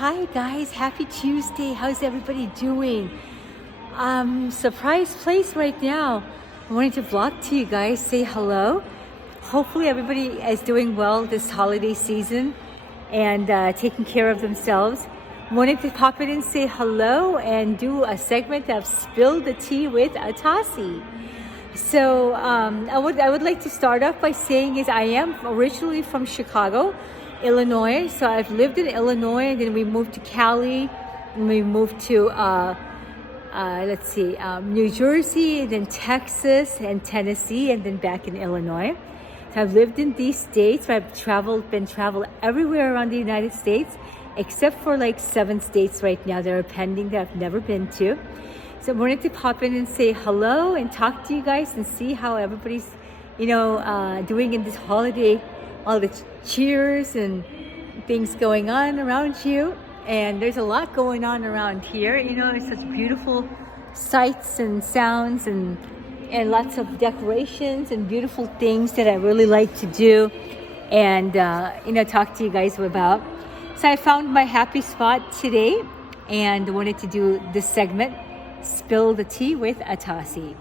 Hi guys, happy Tuesday. How's everybody doing? Surprise place right now. I wanted to vlog to you guys, say hello. Hopefully everybody is doing well this holiday season and taking care of themselves. Wanted to pop in and say hello and do a segment of Spill the Tea with Atasi. So I would like to start off by saying is I am originally from Chicago, Illinois. So I've lived in Illinois, and then we moved to Cali, and we moved to New Jersey, and then Texas and Tennessee, and then back in Illinois. So I've lived in these states. I've been traveled everywhere around the United States, except for like 7 states right now that are pending that I've never been to. So I wanted to pop in and say hello and talk to you guys and see how everybody's, doing in this holiday, all the cheers and things going on around you. And there's a lot going on around here. There's such beautiful sights and sounds and lots of decorations and beautiful things that I really like to do and, talk to you guys about. So I found my happy spot today and wanted to do this segment, Spill the Tea with Atasi.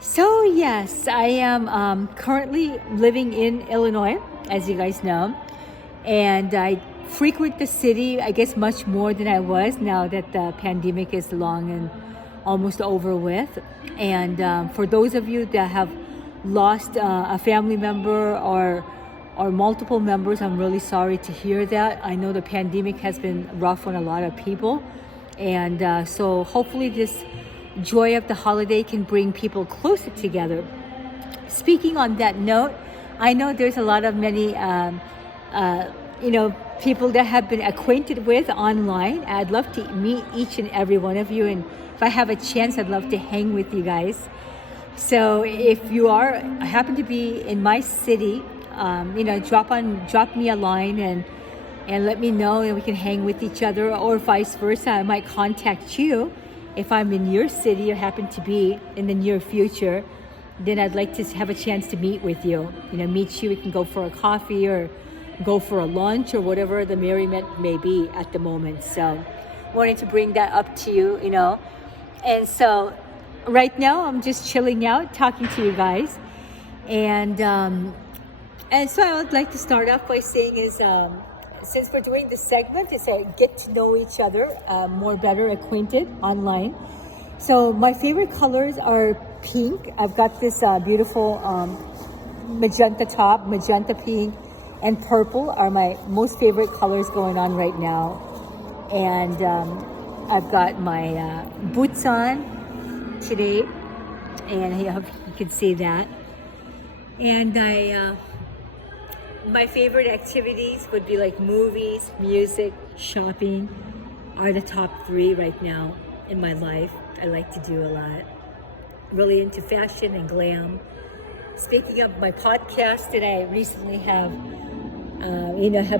So yes, I am currently living in Illinois, as you guys know, and I frequent the city, I guess, much more than I was now that the pandemic is long and almost over with. And for those of you that have lost a family member or multiple members, I'm really sorry to hear that. I know the pandemic has been rough on a lot of people, and so hopefully this joy of the holiday can bring people closer together. Speaking on that note, I know there's a lot of many people that have been acquainted with online. I'd love to meet each and every one of you, and if I have a chance, I'd love to hang with you guys. So if you happen to be in my city, drop me a line and let me know, and we can hang with each other, or vice versa. I might contact you if I'm in your city or happen to be in the near future. Then I'd like to have a chance to meet with you. Meet you. We can go for a coffee or go for a lunch or whatever the merriment may be at the moment. So wanted to bring that up to you, And so right now I'm just chilling out, talking to you guys. And so I would like to start off by saying is, since we're doing this segment, is get to know each other, more better acquainted online. So my favorite colors are pink. I've got this beautiful magenta top, magenta pink, and purple are my most favorite colors going on right now. And I've got my boots on today, and I hope you can see that. And my favorite activities would be like movies, music, shopping are the top 3 right now in my life. I like to do a lot. Really into fashion and glam. Speaking of my podcast that I recently have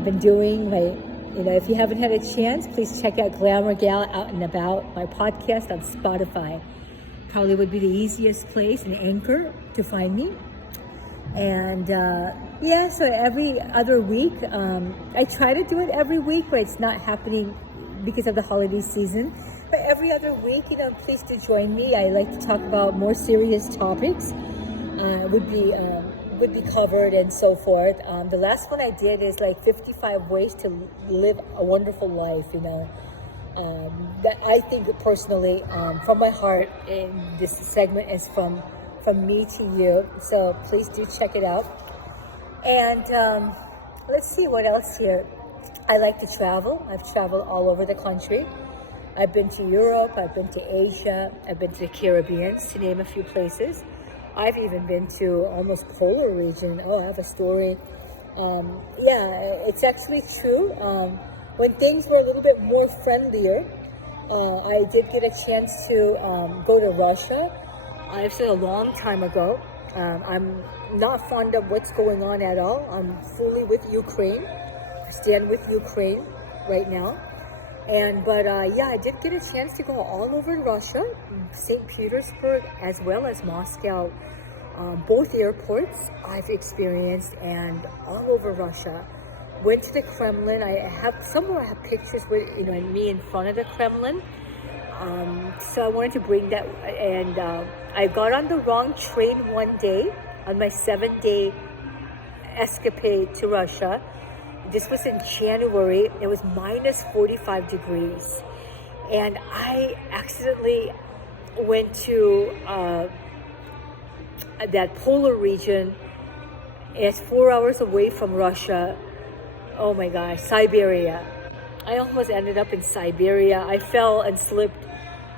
been doing, if you haven't had a chance, please check out Glamour Gal Out and About, my podcast on Spotify. Probably would be the easiest place, an anchor to find me. And so every other week, I try to do it every week, but it's not happening because of the holiday season. But every other week, please do join me. I like to talk about more serious topics, would be covered and so forth. The last one I did is like 55 ways to live a wonderful life, that I think personally, from my heart, and this segment is from me to you. So please do check it out. And let's see what else here. I like to travel. I've traveled all over the country. I've been to Europe, I've been to Asia, I've been to the Caribbean, to name a few places. I've even been to almost polar region. Oh, I have a story. It's actually true. When things were a little bit more friendlier, I did get a chance to go to Russia. I've said a long time ago. I'm not fond of what's going on at all. I'm fully with Ukraine. I stand with Ukraine right now. But I did get a chance to go all over Russia, St. Petersburg, as well as Moscow. Both airports I've experienced, and all over Russia. went to the Kremlin. I have pictures with me in front of the Kremlin. So I wanted to bring that, and I got on the wrong train one day on my 7-day escapade to Russia. This was in January. It was minus 45 degrees, and I accidentally went to that polar region. It's 4 hours away from Russia. Oh my gosh, Siberia. I almost ended up in Siberia. I fell and slipped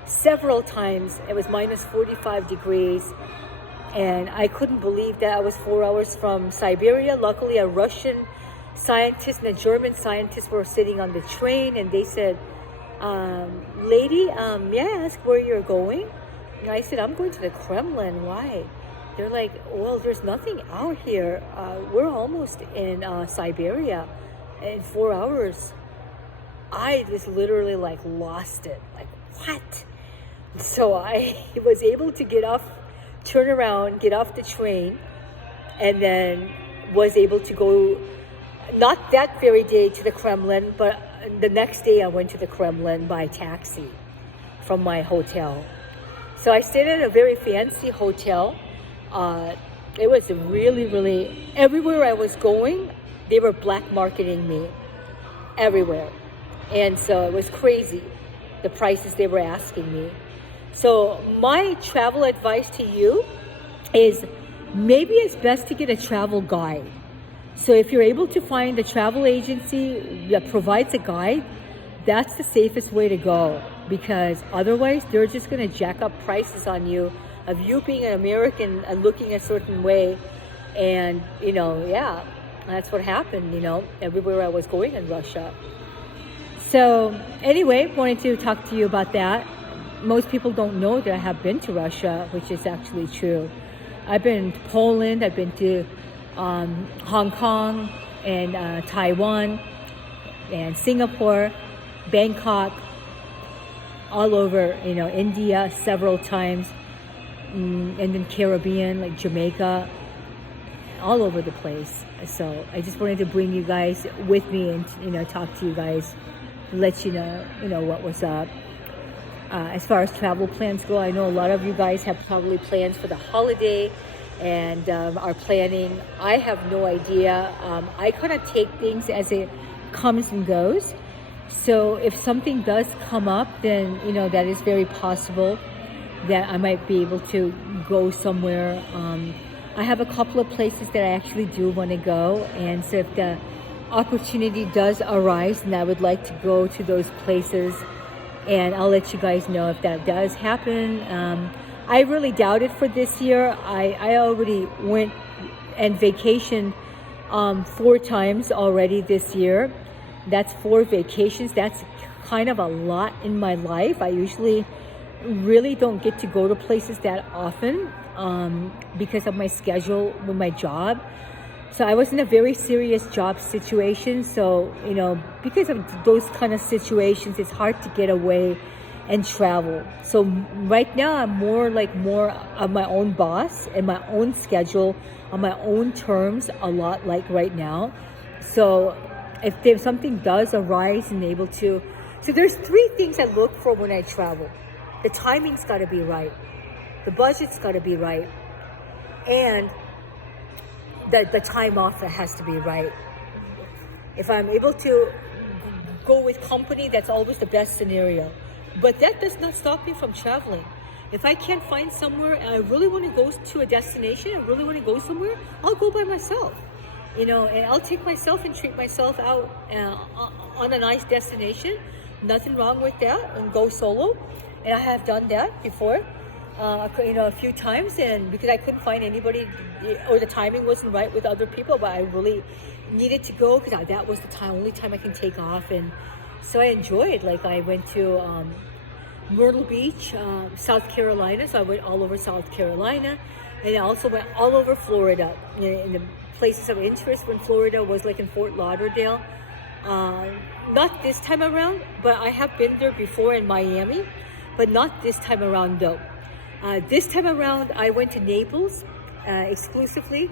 several times. It was minus 45 degrees. And I couldn't believe that I was 4 hours from Siberia. Luckily, a Russian scientist and a German scientist were sitting on the train. And they said, lady, may I ask where you're going? And I said, I'm going to the Kremlin. Why? They're like, well, there's nothing out here. We're almost in Siberia in 4 hours. I just literally like lost it. Like, what? So I was able to turn around, get off the train, and then was able to go, not that very day to the Kremlin, but the next day I went to the Kremlin by taxi from my hotel. So I stayed in a very fancy hotel. It was really, really, everywhere I was going, they were black marketing me everywhere. And so it was crazy, the prices they were asking me. So my travel advice to you is maybe it's best to get a travel guide. So if you're able to find a travel agency that provides a guide, that's the safest way to go, because otherwise they're just going to jack up prices on you of you being an American and looking a certain way. And, yeah, that's what happened, everywhere I was going in Russia. So anyway, wanted to talk to you about that. Most people don't know that I have been to Russia, which is actually true. I've been to Poland, I've been to Hong Kong and Taiwan and Singapore, Bangkok, all over, India several times, and then Caribbean, like Jamaica, all over the place. So I just wanted to bring you guys with me and, talk to you guys, let you know, what was up. As far as travel plans go, I know a lot of you guys have probably plans for the holiday and are planning. I have no idea. I kind of take things as it comes and goes. So if something does come up, then, that is very possible that I might be able to go somewhere. I have a couple of places that I actually do want to go. And so if the opportunity does arise, and I would like to go to those places, and I'll let you guys know if that does happen. I really doubt it for this year. I already went and vacationed 4 times already this year. That's 4 vacations. That's kind of a lot in my life. I usually really don't get to go to places that often because of my schedule with my job. So I was in a very serious job situation. So, because of those kind of situations, it's hard to get away and travel. So right now I'm more of my own boss and my own schedule on my own terms, a lot like right now. So if there's something does arise and able to, so there's 3 things I look for when I travel. The timing's got to be right. The budget's got to be right. And the time off has to be right. If I'm able to go with company, that's always the best scenario. But that does not stop me from traveling. If I can't find somewhere and I really want to go to a destination, I really want to go somewhere, I'll go by myself. And I'll take myself and treat myself out on a nice destination. Nothing wrong with that, and go solo. And I have done that before. A few times, and because I couldn't find anybody or the timing wasn't right with other people, but I really needed to go because that was the only time I can take off. And so I enjoyed, I went to Myrtle Beach, South Carolina. So I went all over South Carolina, and I also went all over Florida. In the places of interest when Florida was in Fort Lauderdale. Not this time around, but I have been there before in Miami, but not this time around though. This time around, I went to Naples exclusively,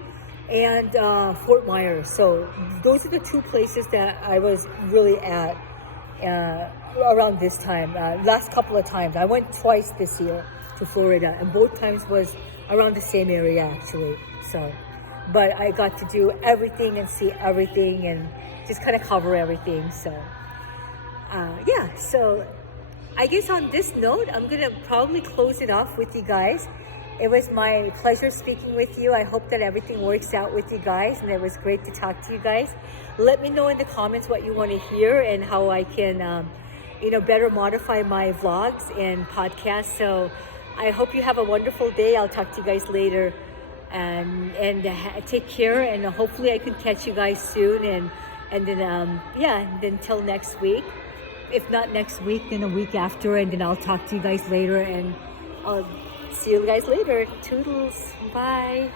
and Fort Myers. So those are the two places that I was really at around this time. Last couple of times, I went twice this year to Florida, and both times was around the same area actually. So, but I got to do everything and see everything and just kind of cover everything. So, yeah. So, I guess on this note, I'm gonna probably close it off with you guys. It was my pleasure speaking with you. I hope that everything works out with you guys, and it was great to talk to you guys. Let me know in the comments what you want to hear and how I can, better modify my vlogs and podcasts. So I hope you have a wonderful day. I'll talk to you guys later, and take care. And hopefully I can catch you guys soon. And then till next week. If not next week, then a week after, and then I'll talk to you guys later, and I'll see you guys later. Toodles. Bye.